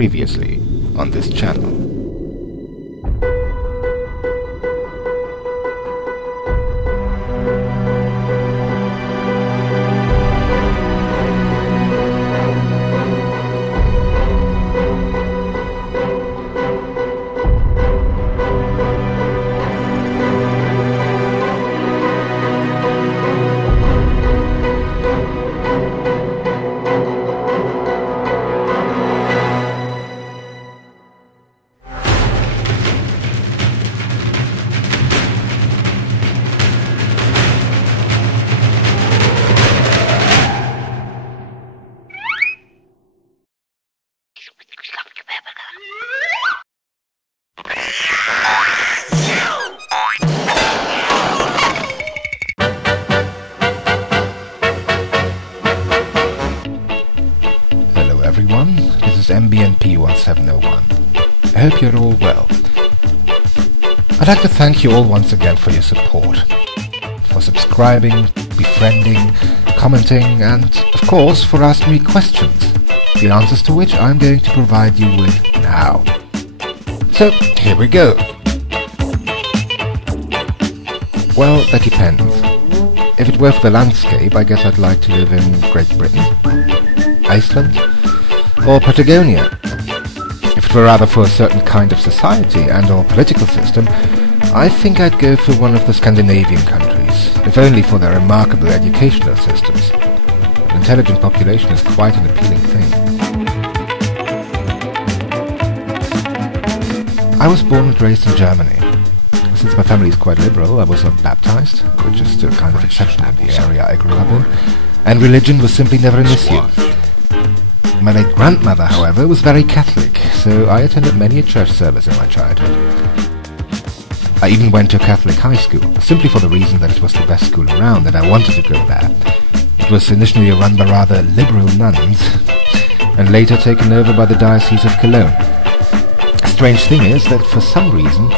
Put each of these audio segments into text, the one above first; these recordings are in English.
previously on this channel. Hello everyone, this is MBNP1701. I hope you're all well. I'd like to thank you all once again for your support, for subscribing, befriending, commenting, and of course for asking me questions, the answers to which I'm going to provide you with now. So, here we go. Well, that depends. If it were for the landscape, I guess I'd like to live in Great Britain, Iceland, or Patagonia. If it were rather for a certain kind of society and or political system, I think I'd go for one of the Scandinavian countries, if only for their remarkable educational systems. An intelligent population is quite an appealing thing. I was born and raised in Germany. Since my family is quite liberal, I was not baptized, which is still kind of exceptional in the area I grew up in, and religion was simply never an issue. My late grandmother, however, was very Catholic, so I attended many a church service in my childhood. I even went to a Catholic high school, simply for the reason that it was the best school around and I wanted to go there. It was initially run by rather liberal nuns, and later taken over by the Diocese of Cologne. A strange thing is that for some reason,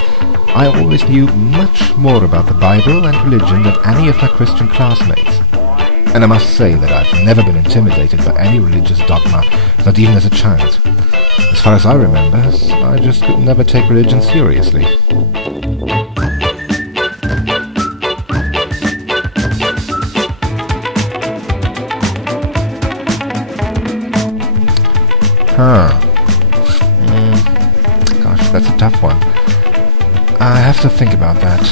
I always knew much more about the Bible and religion than any of my Christian classmates. And I must say that I've never been intimidated by any religious dogma, not even as a child. As far as I remember, I just could never take religion seriously. Gosh, that's a tough one. I have to think about that.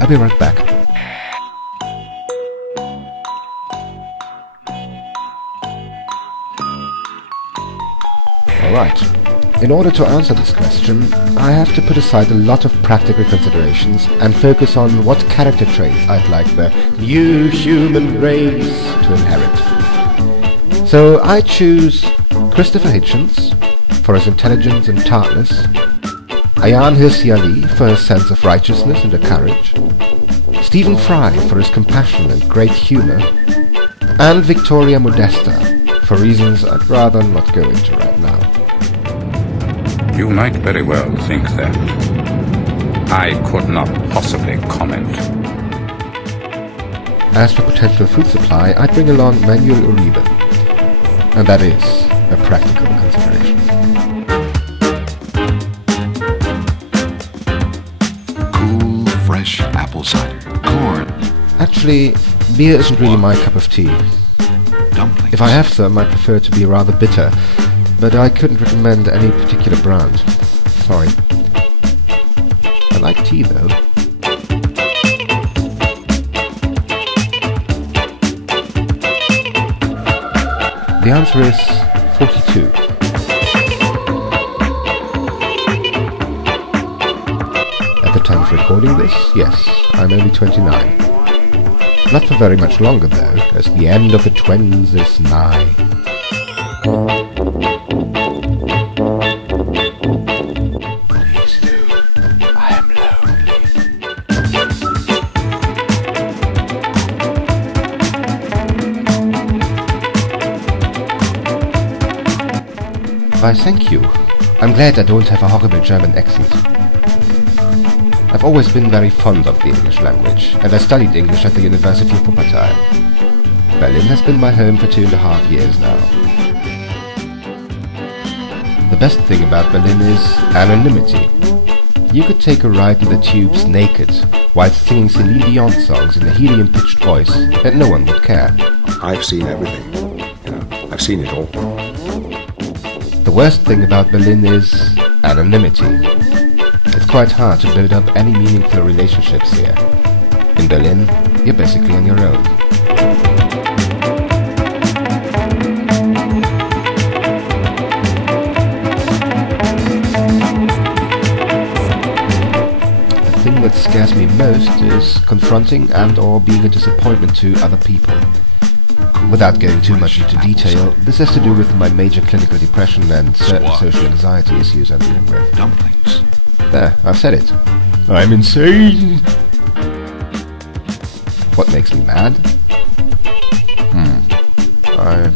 I'll be right back. Alright. In order to answer this question, I have to put aside a lot of practical considerations and focus on what character traits I'd like the new human race to inherit. So I choose Christopher Hitchens for his intelligence and tartness, Ayaan Hirsi Ali for his sense of righteousness and courage, Stephen Fry for his compassion and great humour, and Victoria Modesta for reasons I'd rather not go into right now. You might very well think that. I could not possibly comment. As for potential food supply, I'd bring along Manuel Uribe, and that is a practical consideration. Cool, fresh apple cider, corn. Actually, beer isn't really my cup of tea. Dumplings. If I have some, I prefer it to be rather bitter, but I couldn't recommend any particular brand. Sorry. I like tea, though. The answer is 42. At the time of recording this, yes, I'm only 29. Not for very much longer, though, as the end of the twins is nigh. Please do. I am lonely. Why, thank you. I'm glad I don't have a horrible German accent. I've always been very fond of the English language, and I studied English at the University of Wuppertal. Berlin has been my home for 2.5 years now. best thing about Berlin is anonymity. You could take a ride in the tubes naked, while singing Celine Dion songs in a helium-pitched voice, and no one would care. I've seen everything. I've seen it all. The worst thing about Berlin is anonymity. It's quite hard to build up any meaningful relationships here. In Berlin, you're basically on your own. The thing that scares me most is confronting and/or being a disappointment to other people. Without going too much into detail, this has to do with my major clinical depression and certain social anxiety issues I'm dealing with. Dumplings. There, I've said it. I'm insane! What makes me mad? I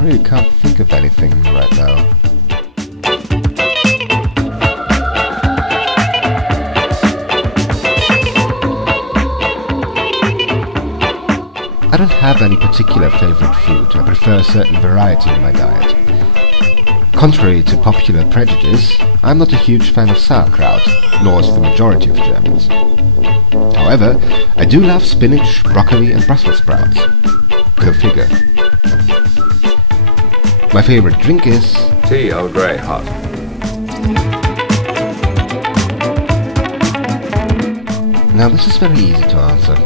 really can't think of anything right now. I don't have any particular favorite food. I prefer a certain variety in my diet. Contrary to popular prejudice, I'm not a huge fan of sauerkraut, nor is the majority of Germans. However, I do love spinach, broccoli and Brussels sprouts. Go figure. My favorite drink is... Tea, Earl Grey, hot. Now this is very easy to answer.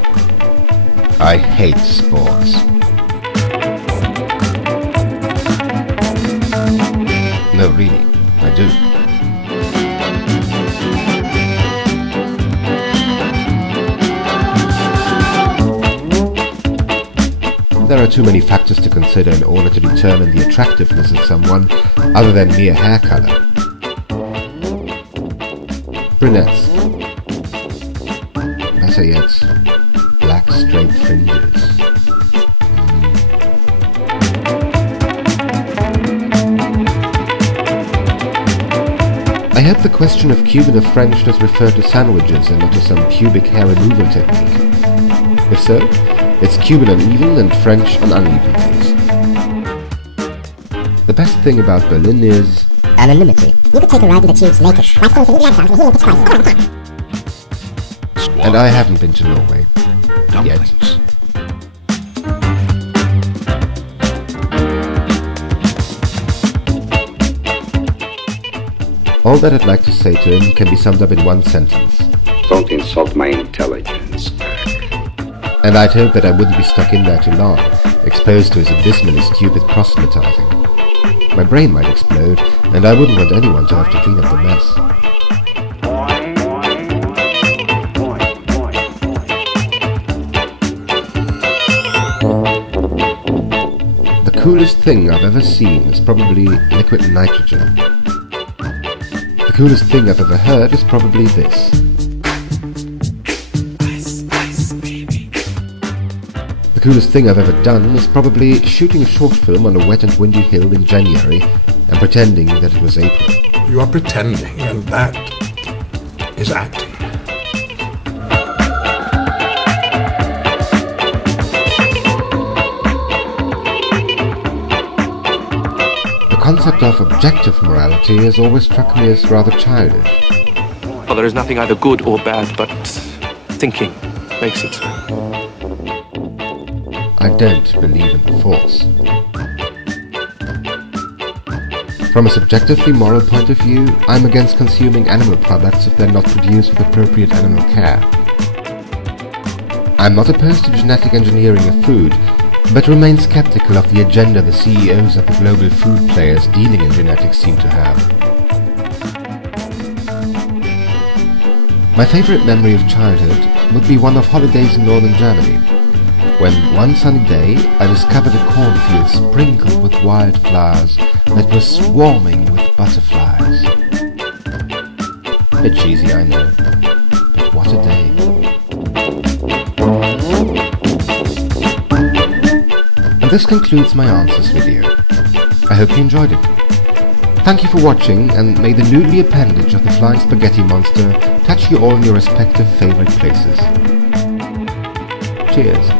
I hate sports. No, really, I do. There are too many factors to consider in order to determine the attractiveness of someone other than mere hair color. Brunettes. Better yet, black straight fringes. I hope the question of Cuban or French does refer to sandwiches and not to some pubic hair removal technique. If so, it's Cuban on even and French on uneven days. The best thing about Berlin is... anonymity. You could take a ride in the tubes naked. And I haven't been to Norway. Yet. All that I'd like to say to him can be summed up in one sentence. Don't insult my intelligence. And I'd hope that I wouldn't be stuck in there too long, exposed to his abysmally stupid proselytizing. My brain might explode, and I wouldn't want anyone to have to clean up the mess. The coolest thing I've ever seen is probably liquid nitrogen. The coolest thing I've ever heard is probably this. The coolest thing I've ever done is probably shooting a short film on a wet and windy hill in January and pretending that it was April. You are pretending, and that is acting. The concept of objective morality has always struck me as rather childish. Well, there is nothing either good or bad, but thinking makes it so. I don't believe in the Force. From a subjectively moral point of view, I'm against consuming animal products if they're not produced with appropriate animal care. I'm not opposed to genetic engineering of food, but remain skeptical of the agenda the CEOs of the global food players dealing in genetics seem to have. My favorite memory of childhood would be one of holidays in northern Germany, when one sunny day I discovered a cornfield sprinkled with wildflowers that were swarming with butterflies. Bit cheesy, I know, but what a day. And this concludes my answers video. I hope you enjoyed it. Thank you for watching, and may the noodly appendage of the flying spaghetti monster touch you all in your respective favorite places. Cheers.